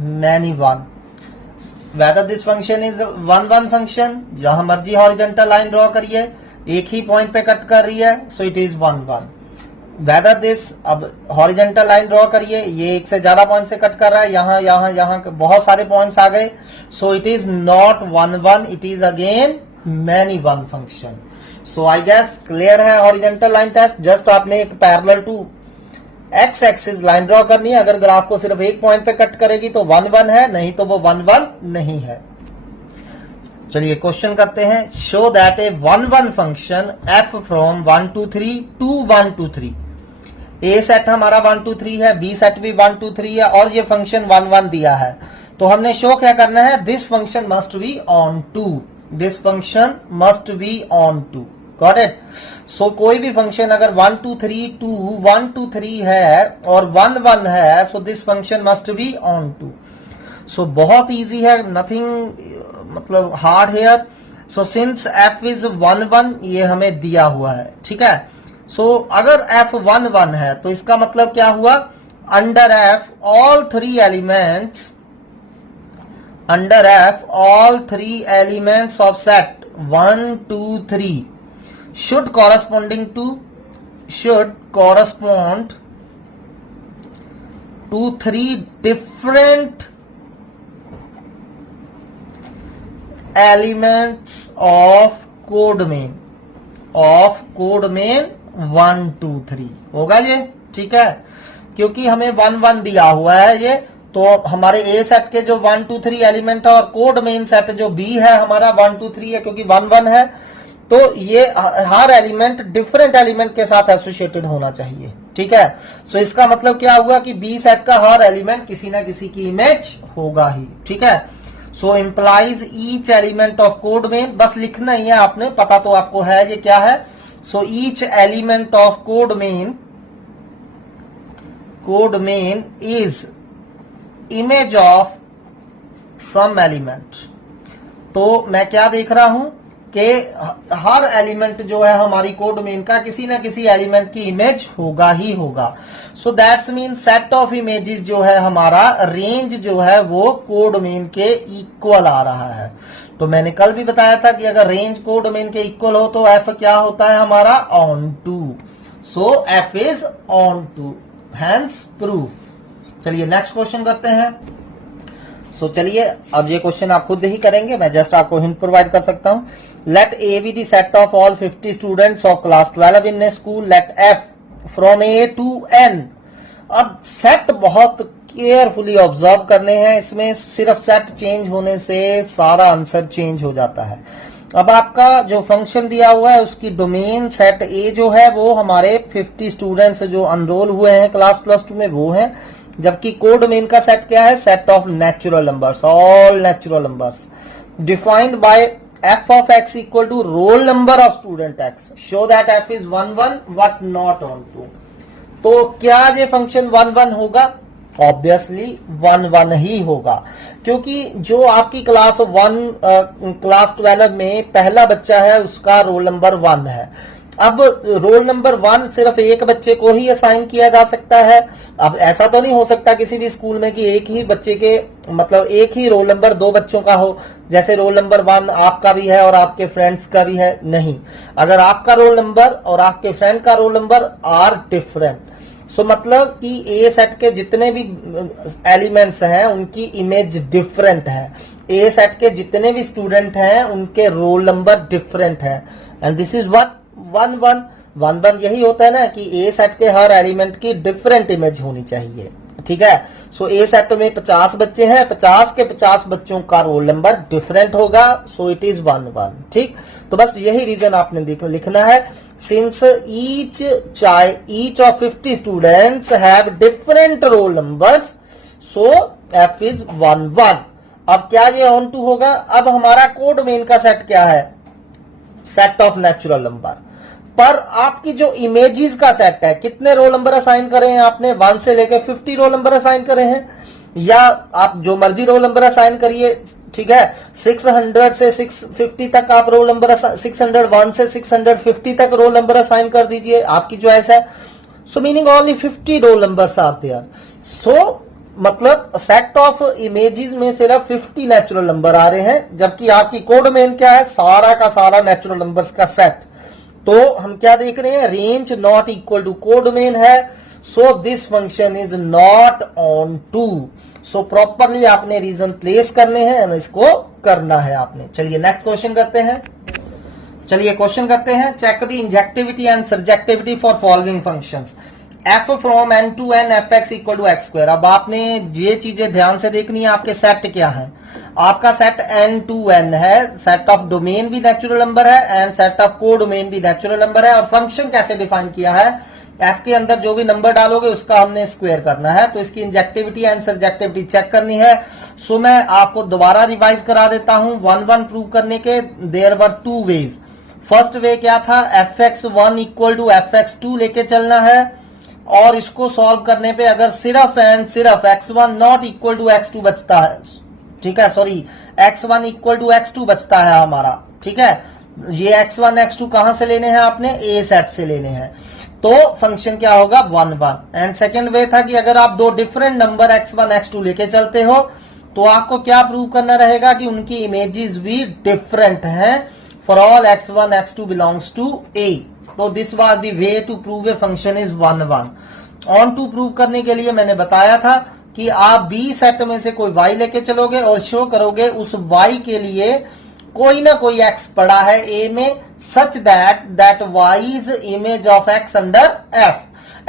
many one. Whether this function is 1 1 function, जहां मर्जी हॉरिजॉन्टल लाइन ड्रॉ करिए एक ही पॉइंट पे कट कर रही है, सो इट इज 1 1। वेदर दिस, अब हॉरिजॉन्टल लाइन ड्रॉ करिए, ये एक से ज्यादा पॉइंट से कट कर रहा है, यहां यहां यहां बहुत सारे पॉइंट्स आ गए, so it is not 1 1, it is again many one function. So I guess clear है हॉरिजॉन्टल लाइन टेस्ट। जस्ट आपने एक parallel to X axis line draw करनी है, अगर ग्राफ को सिर्फ एक पॉइंट पे कट करेगी तो 1 1 है, नहीं तो वो 1 1 नहीं है। चलिए क्वेश्चन करते हैं। Show that a 1 1 function f from 1 2 3 to 1 2 3। A set हमारा 1 2 3 है, बी सेट भी 1 2 3 है, और ये फंक्शन 1 1 दिया है। तो हमने शो क्या करना है? This function must be onto, this function must be onto. Got it? So कोई भी फंक्शन अगर 1 2 3 2 1 2 3 है और 1 1 है, so this function must be onto. So बहुत इजी है, नथिंग मतलब hard here. So since f is 1 1, ये हमें दिया हुआ है। ठीक है, सो अगर f 1 1 है तो इसका मतलब क्या हुआ? Under f all 3 elements, under f all 3 elements of set 1 2 3 should correspond to 3 different elements of code main 1 2 3 होगा ये। ठीक है, क्योंकि हमें 1 1 दिया हुआ है ये, तो हमारे ए सेट के जो 1 2 3 एलिमेंट है और कोड मेन सेट जो बी है हमारा 1 2 3 है, क्योंकि 1 1 है, तो ये हर एलिमेंट डिफरेंट एलिमेंट के साथ एसोसिएटेड होना चाहिए। ठीक है, सो इसका मतलब क्या हुआ कि बी सेट का हर एलिमेंट किसी ना किसी की इमेज होगा ही। ठीक है, so implies each element of codomain, बस लिखना ही है आपने, पता तो आपको है ये क्या है। So each element of codomain is image of some element. तो मैं क्या देख रहा हूं कि हर एलिमेंट जो है हमारी कोड मेन का किसी ना किसी एलिमेंट की इमेज होगा ही होगा। सो that's mean set of images जो है हमारा रेंज जो है वो कोड मेन के इक्वल आ रहा है। तो मैंने कल भी बताया था कि अगर रेंज कोड मेन के इक्वल हो तो एफ क्या होता है हमारा? Onto. So f is onto, hence proof. चलिए नेक्स्ट क्वेश्चन करते हैं। सो चलिए अब ये क्वेश्चन आप खुद ही करेंगे, मैं जस्ट आपको हिंट प्रोवाइड कर सकता हूं। Let A be the set of all 50 students of class 12 in a school, let f from A to N. अब सेट बहुत केयरफुली ऑब्जर्व करने हैं, इसमें सिर्फ सेट चेंज होने से सारा आंसर चेंज हो जाता है। अब आपका जो फंक्शन दिया हुआ है उसकी डोमेन सेट ए जो है वो हमारे 50 स्टूडेंट्स जो अनरोल हुए हैं क्लास +2 में वो हैं, जबकि को डोमेन का सेट क्या है, set of natural numbers, all natural numbers defined by f of x equal to roll number of student x, show that f is 1 1 but not onto 2। तो क्या ये फंक्शन 1 1 होगा? ऑब्वियसली 1 1 ही होगा, क्योंकि जो आपकी क्लास 12 में पहला बच्चा है उसका रोल नंबर 1 है। अब रोल नंबर 1 सिर्फ एक बच्चे को ही असाइन किया जा सकता है। अब ऐसा तो नहीं हो सकता किसी भी स्कूल में कि एक ही बच्चे के मतलब एक ही रोल नंबर 2 बच्चों का हो, जैसे रोल नंबर 1 आपका भी है और आपके फ्रेंड्स का भी है। नहीं, अगर आपका रोल नंबर और आपके फ्रेंड का रोल नंबर आर डिफरेंट, सो मतलब कि ए सेट के जितने भी एलिमेंट्स हैं उनकी इमेज डिफरेंट है, ए सेट के जितने भी स्टूडेंट हैं उनके रोल नंबर डिफरेंट है, एंड दिस इज व्हाट 1 1 1 1 यही होता है ना कि ए सेट के हर एलिमेंट की डिफरेंट इमेज होनी चाहिए। ठीक है, सो ए सेट में 50 बच्चे हैं, 50 के 50 बच्चों का रोल नंबर डिफरेंट होगा, सो इट इज 1 1। ठीक, तो बस यही रीजन आपने लिखना है। Since each of 50 students have different roll numbers, so f is 1 1। अब क्या ये ऑन टू होगा? अब हमारा कोड डोमेन का सेट क्या है? Set of natural number. पर आपकी जो इमेजेस का सेट है, कितने रोल नंबर असाइन करे हैं आपने? 1 से लेकर 50 रोल नंबर असाइन करे हैं, या आप जो मर्जी रोल नंबर असाइन करिए। ठीक है, 600 से 650 तक आप रोल नंबर 601 से 650 तक रोल नंबर असाइन कर दीजिए, आपकी चॉइस है। So meaning only 50 roll numbers are there. So मतलब सेट ऑफ इमेजेस में सिर्फ 50 नेचुरल नंबर आ रहे हैं, जबकि आपकी कोड डोमेन क्या है? सारा का सारा नेचुरल नंबर्स का सेट। तो हम क्या देख रहे हैं? Range not equal to codomain है, so this function is not onto. So properly आपने रीजन प्लेस करने हैं, इसको करना है आपने। चलिए नेक्स्ट क्वेश्चन करते हैं। Check the injectivity and surjectivity for following functions. f from n to n fx equal to x square. अब आपने ये चीजें ध्यान से देखनी है, आपके सेट क्या है? आपका सेट n टू n है, सेट ऑफ डोमेन भी नेचुरल नंबर है एंड सेट ऑफ को डोमेन भी नेचुरल नंबर है। और फंक्शन कैसे डिफाइन किया है? f के अंदर जो भी नंबर डालोगे उसका हमने स्क्वायर करना है, तो इसकी इंजेक्टिविटी एंड सर्जेक्टिविटी चेक करनी है। सो मैं आपको दोबारा रिवाइज करा देता हूं 1 1 प्रूव करने के। There were 2 ways. First way क्या था? fx1 इक्वल टू fx2 लेके चलना है, और इसको सॉल्व करने पे अगर सिर्फ एंड सिर्फ x1 not equal to x2 बचता है, ठीक है, sorry x1 equal to x2 बचता है हमारा। ठीक है, ये x1 x2 कहां से लेने हैं? आपने ए सेट से लेने हैं, तो फंक्शन क्या होगा? 1 1। एंड सेकेंड वे था कि अगर आप दो डिफरेंट नंबर x1 x2 लेके चलते हो तो आपको क्या प्रूव करना रहेगा कि उनकी इमेजेस भी डिफरेंट हैं for all x1 x2 belongs to a। तो this was the way to prove a function is 1 1। Onto prove करने के लिए मैंने बताया था कि आप b सेट में से कोई y लेके चलोगे और शो करोगे उस y के लिए कोई ना कोई x पड़ा है a में, such that y is image of x under f।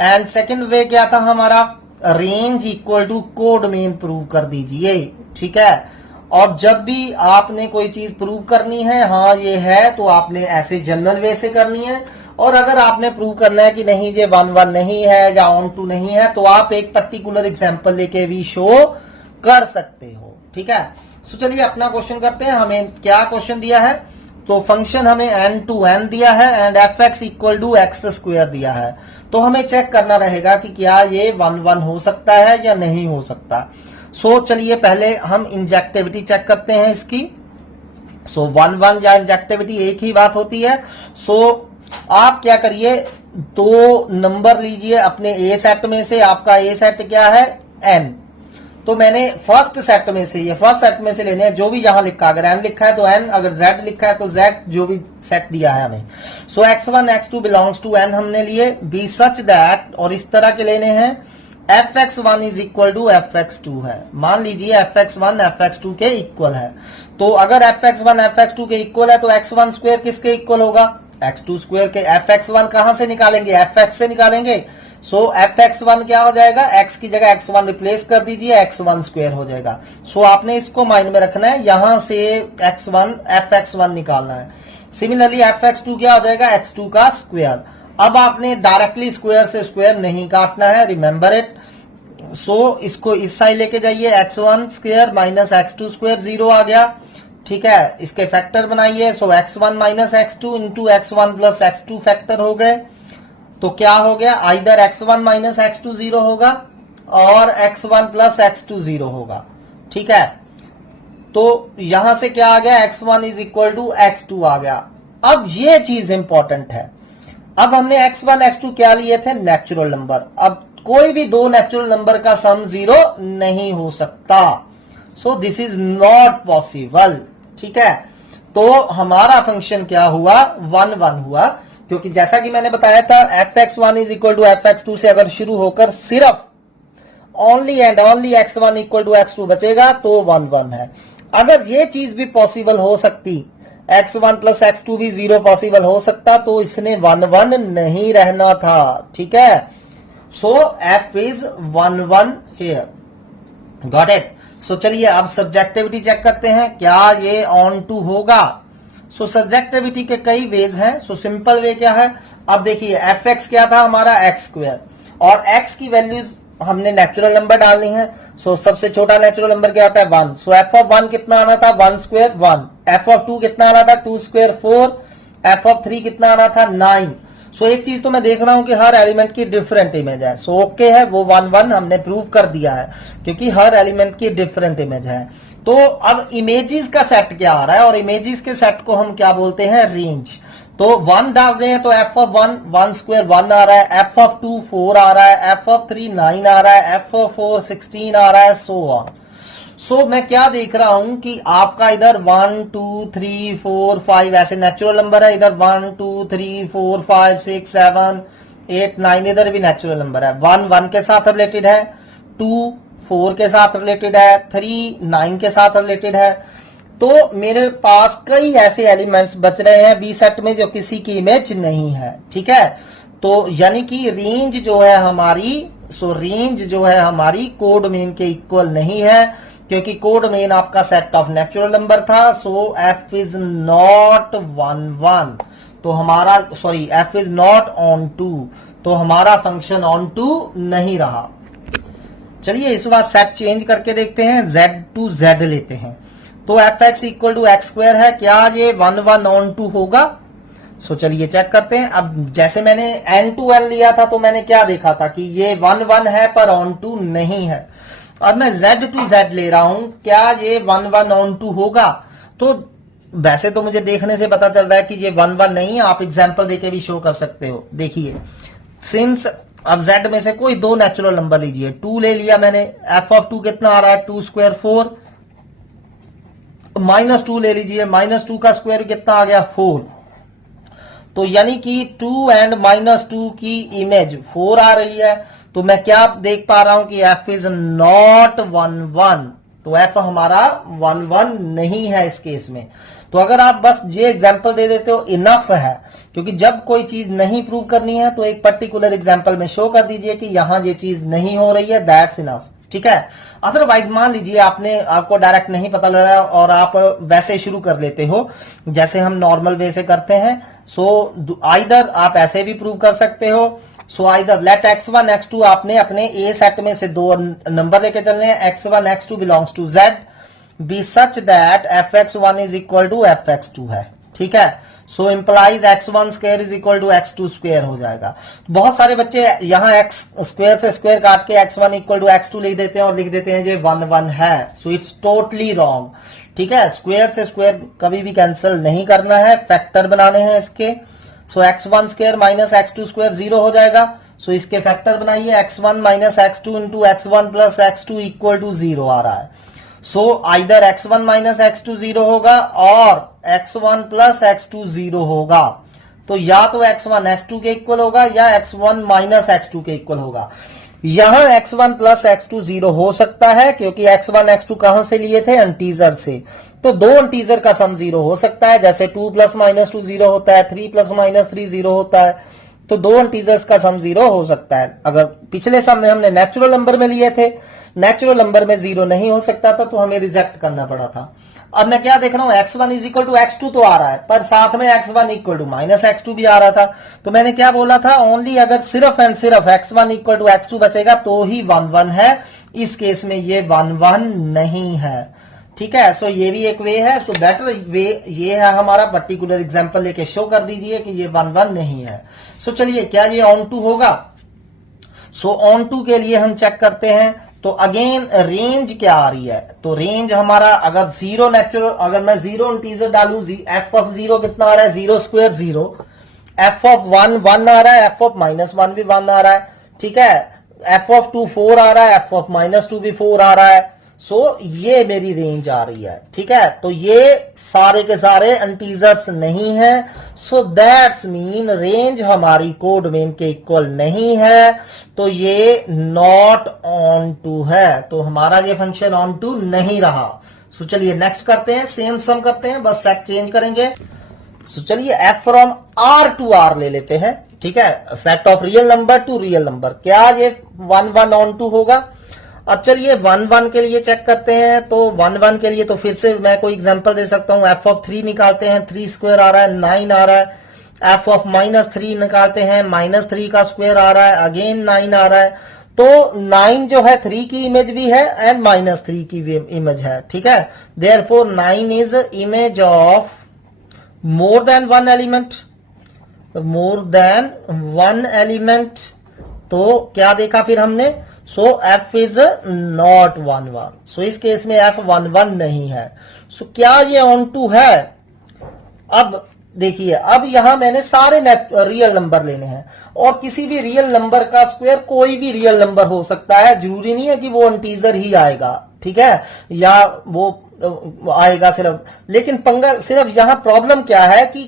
And second way क्या था हमारा? Range equal to codomain prove कर दीजिए। ठीक है, और जब भी आपने कोई चीज प्रूव करनी है, हाँ ये है, तो आपने ऐसे जनरल वे से करनी है। और अगर आपने प्रूव करना है कि नहीं ये 1 1 नहीं है या ऑन टू नहीं है, तो आप एक पर्टिकुलर एग्जांपल लेके भी शो कर सकते हो। ठीक है, सो चलिए अपना क्वेश्चन करते हैं। हमें क्या क्वेश्चन दिया है? तो फंक्शन हमें n टू n दिया है and fx equal to x square दिया है। तो हमें चेक करना रहेगा कि क्या ये 1 1 हो सकता है या नहीं हो सकता। सो चलिए पहले हम इंजेक्टिविटी चेक करते हैं इसकी। सो 1 1 या इंजेक्टिविटी एक ही बात होती है। सो आप क्या करिए, दो नंबर लीजिए अपने ए सेट में से। आपका ए सेट क्या है? n। तो मैंने फर्स्ट सेट में से, ये फर्स्ट सेट में से लेने हैं, जो भी यहां लिखा, अगर n लिखा है तो n, अगर z लिखा है तो z, जो भी सेट दिया है हमें। सो x1 x2 belongs to n हमने लिए, बी सच दैट, और इस तरह के लेने हैं fx1 is equal to fx2 है। मान लीजिए fx1 fx2 के इक्वल है, तो अगर fx1 fx2 के इक्वल है तो x1 स्क्वायर किसके इक्वल होगा? x2 स्क्वायर के। fx1 कहां से निकालेंगे? fx से निकालेंगे। सो fx1 क्या हो जाएगा? x की जगह x1 रिप्लेस कर दीजिए, x1 स्क्वायर हो जाएगा। सो आपने इसको माइंड में रखना है, यहां से x1 fx1 निकालना है। सिमिलरली fx2 क्या हो जाएगा? x2 का स्क्वायर। अब आपने डायरेक्टली स्क्वायर से स्क्वायर नहीं काटना है, रिमेंबर इट। सो इसको इस साइड लेके जाइए, x1 square minus x2 square 0 आ गया। ठीक है, इसके फैक्टर बनाइए। सो x1 minus x2 into x1 plus x2 factor हो गए। तो क्या हो गया? आइदर x1 माइनस x2 0 होगा और x1 प्लस x2 0 होगा। ठीक है, तो यहां से क्या आ गया? x1 is equal to x2 आ गया। अब ये चीज इंपॉर्टेंट है, अब हमने x1 x2 क्या लिए थे? Natural number. अब कोई भी दो नेचुरल नंबर का सम 0 नहीं हो सकता। सो दिस इज नॉट पॉसिबल। ठीक है, तो हमारा फंक्शन क्या हुआ? 1 1 हुआ, क्योंकि जैसा कि मैंने बताया था fx1 is equal to fx2 से अगर शुरू होकर सिर्फ only and only x1 equal to x2 बचेगा तो 1 1 है। अगर ये चीज भी पॉसिबल हो सकती, x1 प्लस x2 भी 0 पॉसिबल हो सकता, तो इसने 1 1 नहीं रहना था। ठीक है, so f is 1 1 here. Got it? So चलिए अब सब्जेक्टिविटी चेक करते हैं, क्या ये ऑन टू होगा? सो सब्जेक्टिविटी के कई वेज हैं। सो सिंपल वे क्या है? अब देखिए fx क्या था हमारा? x स्क्वायर, और x की वैल्यूज हमने नेचुरल नंबर डालनी है। सो सबसे छोटा नेचुरल नंबर क्या होता है? 1। सो f ऑफ 1 कितना आना था? 1 स्क्वायर 1। f ऑफ 2 कितना आना था? 2 स्क्वायर 4। f ऑफ 3 कितना आना था? 9। सो एक चीज तो मैं देख रहा हूं कि हर एलिमेंट की डिफरेंट इमेज है। सो ओके है, वो 1 1 हमने प्रूव कर दिया है, क्योंकि हर एलिमेंट की डिफरेंट इमेज है। तो अब इमेजेस का सेट क्या आ रहा है, और इमेजेस के सेट को हम क्या बोलते हैं? रेंज। तो 1 डाल रहे हैं तो f ऑफ 1 1 स्क्वायर 1 आ रहा है, f ऑफ 2 4 आ रहा है, f ऑफ 3 9 आ रहा है, f ऑफ 4 16 आ रहा है, सो ऑन। सो मैं क्या देख रहा हूं कि आपका इधर 1 2 3 4 5 ऐसे नेचुरल नंबर है, इधर 1 2 3 4 5 6 7 8 9 इधर भी नेचुरल नंबर है। 1 1 के साथ रिलेटेड है, 2 4 के साथ रिलेटेड है, 3 9 के साथ रिलेटेड है। तो मेरे पास कई ऐसे एलिमेंट्स बच रहे हैं बी सेट में जो किसी की इमेज नहीं है। ठीक है, तो यानी कि रेंज जो है हमारी, रेंज जो है हमारी कोड मेन के इक्वल नहीं है, क्योंकि कोड मेन आपका सेट ऑफ नेचुरल नंबर था। सो f इज नॉट 1 1, तो हमारा f is not onto, तो हमारा फंक्शन ऑन टू नहीं रहा। चलिए इस बार सेट चेंज करके देखते हैं, z टू z लेते हैं। तो fx equal to x square है, क्या ये 1 1 ऑन टू होगा? चलिए चेक करते हैं। अब जैसे मैंने n टू n लिया था तो मैंने क्या देखा था कि ये 1 1 है पर ऑन टू नहीं है। अब मैं z टू z ले रहा हूं, क्या ये 1 1 ऑन टू होगा? तो वैसे तो मुझे देखने से पता चल रहा है कि ये 1 1 नहीं है, आप एग्जाम्पल देके भी शो कर सकते हो। देखिए, सिंस अब z में से कोई दो नेचुरल नंबर लीजिए, 2 ले लिया मैंने, f ऑफ 2 कितना आ रहा है? 2 स्क्वायर 4, माइनस 2 ले लीजिए, माइनस 2 का स्क्वायर कितना आ गया? 4। तो यानी कि 2 एंड माइनस 2 की इमेज 4 आ रही है। तो मैं क्या देख पा रहा हूं कि f इज नॉट 1 1, तो f हमारा 1 1 नहीं है इस केस में। तो अगर आप बस ये एग्जांपल दे देते हो इनफ है, क्योंकि जब कोई चीज नहीं प्रूव करनी है तो एक पर्टिकुलर एग्जांपल में शो कर दीजिए कि यहां ये चीज नहीं हो रही है, दैट्स इनफ। ठीक है, अदरवाइज मान लीजिए आपको डायरेक्ट नहीं पता लग रहा है और आप वैसे शुरू कर लेते हो जैसे हम नॉर्मल वे से करते हैं। सो आइदर आप ऐसे भी प्रूव कर सकते हो। So either late x1 x2, आपने अपने ए सेट में से दो नंबर लेके चलने हैं, x1 x2 belongs to z, be such that fx1 is equal to fx2 है। ठीक है, so implies x1 square is equal to x2 square हो जाएगा। बहुत सारे बच्चे यहां x स्क्वायर से स्क्वायर काट के x1 इक्वल टू x2 लिख देते हैं और लिख देते हैं ये 1 1 है। So it's totally wrong. ठीक है, स्क्वायर से स्क्वायर कभी भी कैंसिल नहीं करना है, फैक्टर बनाने हैं इसके। सो x1 square minus x2 square 0 हो जाएगा। सो इसके फैक्टर बनाइए, x1 minus x2 into x1 plus x2 equal to 0 आ रहा है। So either x1 minus x2 0 होगा और x1 प्लस x2 0 होगा। तो या तो x1 x2 के इक्वल होगा या x1 माइनस x2 के इक्वल होगा। यहां x1 प्लस x2 0 हो सकता है क्योंकि x1 x2 कहां से लिए थे, इंटीजर से। तो दो इंटीजर का सम 0 हो सकता है, जैसे 2 प्लस माइनस 2 0 होता है, 3 प्लस माइनस 3 0 होता है। तो दो इंटीजर्स का सम 0 हो सकता है। अगर पिछले सम में हमने नेचुरल नंबर में लिए थे, नेचुरल नंबर में 0 नहीं हो सकता था, तो हमें रिजेक्ट करना पड़ा था। अब मैं क्या देख रहा हूं, x1 is equal to x2 तो आ रहा है, पर साथ में x1 equal to minus x2 भी आ रहा था। तो मैंने क्या बोला था, ओनली अगर सिर्फ एंड सिर्फ x1 इक्वल टू x2 बचेगा तो ही 1 1 है। इस केस में ये 1 1 नहीं है, ठीक है। सो ये भी एक वे है। सो बेटर वे ये है हमारा, पर्टिकुलर एग्जांपल लेके शो कर दीजिए कि ये 1 1 नहीं है। सो चलिए, क्या ये ऑन टू होगा? सो ऑन टू के लिए हम चेक करते हैं। तो अगेन रेंज क्या आ रही है, तो रेंज हमारा अगर 0 नेचुरल, अगर मैं 0 इंटीजर डालू, एफ ऑफ 0 कितना आ रहा है, 0 स्क्वायर 0, एफ ऑफ 1 1 आ रहा है, एफ ऑफ माइनस 1 भी 1 आ रहा है, ठीक है। एफ ऑफ 2 4 आ रहा है, एफ ऑफ माइनस 2 भी 4 आ रहा है। सो ये मेरी रेंज आ रही है, ठीक है। तो ये सारे के सारे इंटीजर्स नहीं है। सो दैट्स मीन रेंज हमारी कोडमेन के इक्वल नहीं है, तो ये नॉट ऑन टू है। तो हमारा ये फंक्शन ऑन टू नहीं रहा। सो चलिए नेक्स्ट करते हैं, सेम सम करते हैं, बस सेट चेंज करेंगे। सो चलिए f from R to R ले लेते हैं, ठीक है। Set of real number to real number, क्या ये 1 1 ऑन टू होगा? अब चलिए 1 1 के लिए चेक करते हैं। तो 1 1 के लिए तो फिर से मैं कोई एग्जांपल दे सकता हूं। एफ ऑफ 3 निकालते हैं, 3 स्क्वायर आ रहा है, 9 आ रहा है। एफ ऑफ माइनस 3 निकालते हैं, माइनस 3 का स्क्वायर आ रहा है, अगेन 9 आ रहा है। तो 9 जो है 3 की इमेज भी है एंड माइनस 3 की भी इमेज है, ठीक है। Therefore 9 is image of more than one element, more than one element. तो क्या देखा फिर हमने, सो एफ इज नॉट 1 1। सो इस केस में एफ 1 1 नहीं है। सो क्या ये ऑन टू है? अब देखिए, अब यहां मैंने सारे रियल नंबर लेने हैं, और किसी भी रियल नंबर का स्क्वायर कोई भी रियल नंबर हो सकता है, जरूरी नहीं है कि वो इंटीजर ही आएगा, ठीक है, या वो आएगा सिर्फ। लेकिन पंगा सिर्फ यहां प्रॉब्लम क्या है कि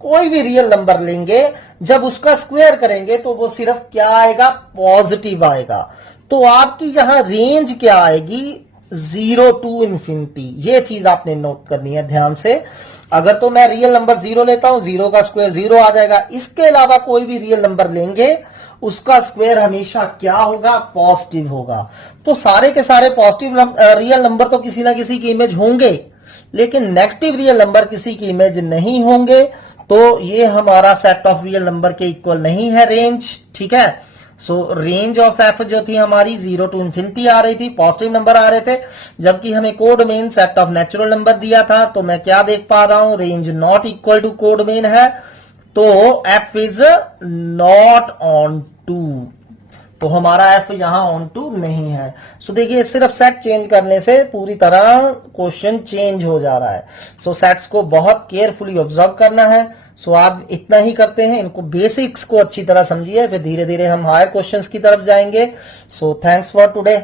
कोई भी रियल नंबर लेंगे, जब उसका स्क्वायर करेंगे तो वो सिर्फ क्या आएगा, पॉजिटिव आएगा। तो आपकी यहां रेंज क्या आएगी, 0 टू इंफिनिटी। ये चीज आपने नोट करनी है ध्यान से। अगर तो मैं रियल नंबर 0 लेता हूं, 0 का स्क्वायर 0 आ जाएगा। इसके अलावा कोई भी रियल नंबर लेंगे, उसका स्क्वायर हमेशा क्या होगा, पॉजिटिव होगा। तो सारे के सारे पॉजिटिव रियल नंबर तो किसी ना किसी की इमेज होंगे, लेकिन नेगेटिव रियल नंबर किसी की इमेज नहीं होंगे। तो ये हमारा सेट ऑफ रियल नंबर के इक्वल नहीं है रेंज, ठीक है। सो रेंज ऑफ एफ जो थी हमारी 0 टू इंफिनिटी आ रही थी, पॉजिटिव नंबर आ रहे थे, जबकि हमें codomain set of natural number दिया था। तो मैं क्या देख पा रहा हूं, range not equal to codomain है, तो f is not onto. तो हमारा एफ यहां ऑन टू नहीं है। सो देखिए, सिर्फ सेट चेंज करने से पूरी तरह क्वेश्चन चेंज हो जा रहा है। सो सेट्स को बहुत केयरफुली ऑब्जर्व करना है। सो आप इतना ही करते हैं, इनको बेसिक्स को अच्छी तरह समझिए, फिर धीरे धीरे हम हायर क्वेश्चंस की तरफ जाएंगे। So thanks for today.